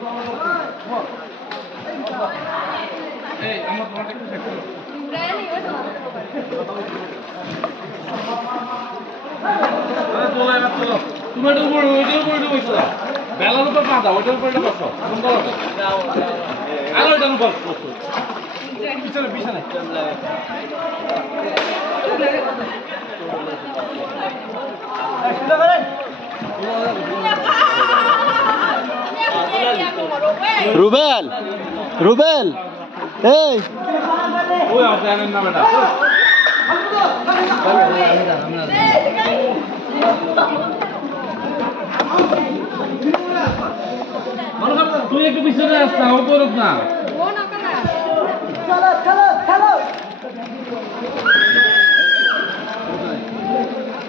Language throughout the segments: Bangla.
তুমি বেলার উপর পাঁচা ওইটার উপর এটা বসো আর ওইটার উপর পিছনে পিছনে রুবেল রুবেল এই ওই আপনার নাম এটা তুই একটু পিছনে আস না ও করুক না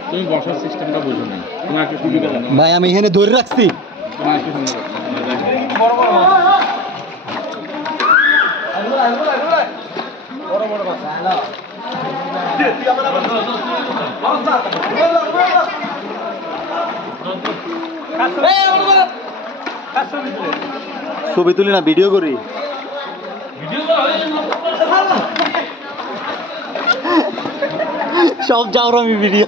তুমি বসার সিস্টেমটা বুঝো না তোমার একটু সুবিধা ভাই আমি এখানে ধরে রাখছি তোমার একটু সুন্দর বড় বড় কথা ছবি তুলি না ভিডিও করি সব যাও আমি ভিডিও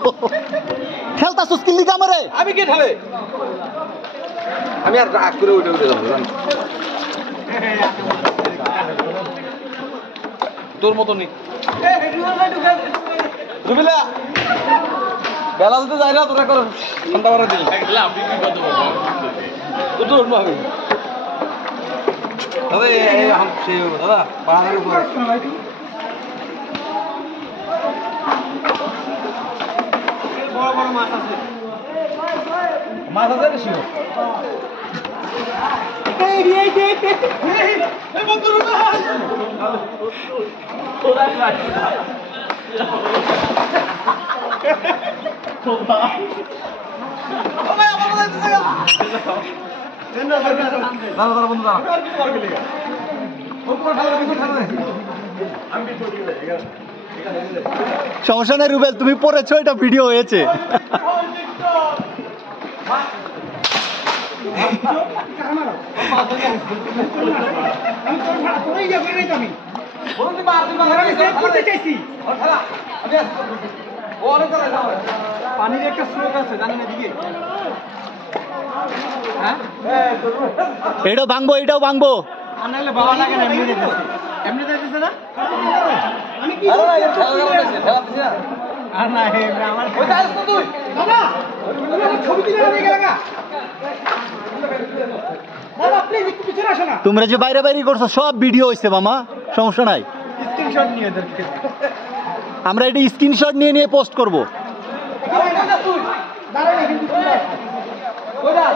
খেলতা সুস্কিল দিকে আমারে আমি কে ঠালে আমি আর রাগ করে উঠে উঠে যাবো তোর মতো নেই রুবিলা বেলা দিতে যাই না তোরা করো ঠান্ডা করে দিল আপনি কি কত তো উঠবো আমি দাদা সে দাদা পাহাড়ের উপর বড় বড় মাছ আছে শিও সমস্যা নেই রুবেল তুমি পড়েছো এটা ভিডিও হয়েছে পানির একটা স্রোত আছে জানেন এদিকে এটাও ভাঙবো এটাও ভাঙবো আনালে বাবা লাগে না এমনি যেতেছে এমনি যেতেছে না আমি কি আর না হে আমার ওই যাস তো তুই বাবা ছবি তুলে নিয়ে গেলাগা বাবা প্লিজ একটু পিছনে আসো না তোমরা যে বাইরে বাইরে করছো সব ভিডিও হইছে মামা সমস্যা নাই স্ক্রিনশট নিয়ে এদেরকে আমরা এটা স্ক্রিনশট নিয়ে নিয়ে পোস্ট করব দাঁড়ান কিন্তু ওই যাস